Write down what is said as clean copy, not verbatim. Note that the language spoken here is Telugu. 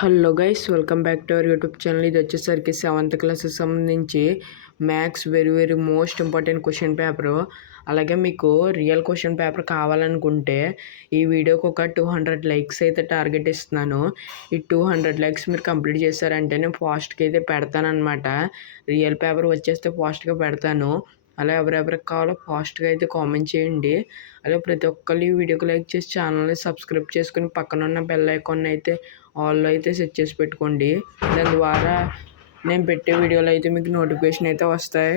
Hello guys, welcome back to our YouTube channel. ఇది వచ్చేసరికి 7th క్లాస్కి సంబంధించి maths very most important question paper. అలాగే మీకు రియల్ క్వశ్చన్ పేపర్ కావాలనుకుంటే ఈ వీడియోకి ఒక 200 లైక్స్ అయితే టార్గెట్ ఇస్తున్నాను. ఈ 200 లైక్స్ మీరు కంప్లీట్ చేశారంటే నేను ఫాస్ట్గా అయితే పెడతానమాట. రియల్ పేపర్ వచ్చేస్తే ఫాస్ట్గా పెడతాను. అలా ఎవరెవరికి కావాలో ఫాస్ట్గా అయితే కామెంట్ చేయండి. అలాగే ప్రతి ఒక్కరు ఈ వీడియోకి లైక్ చేసి ఛానల్ని సబ్స్క్రైబ్ చేసుకుని పక్కన ఉన్న బెల్ ఐకాన్ అయితే ఆల్లో అయితే సెట్ చేసి పెట్టుకోండి. దాని ద్వారా నేను పెట్టే వీడియోలు అయితే మీకు నోటిఫికేషన్ అయితే వస్తాయి.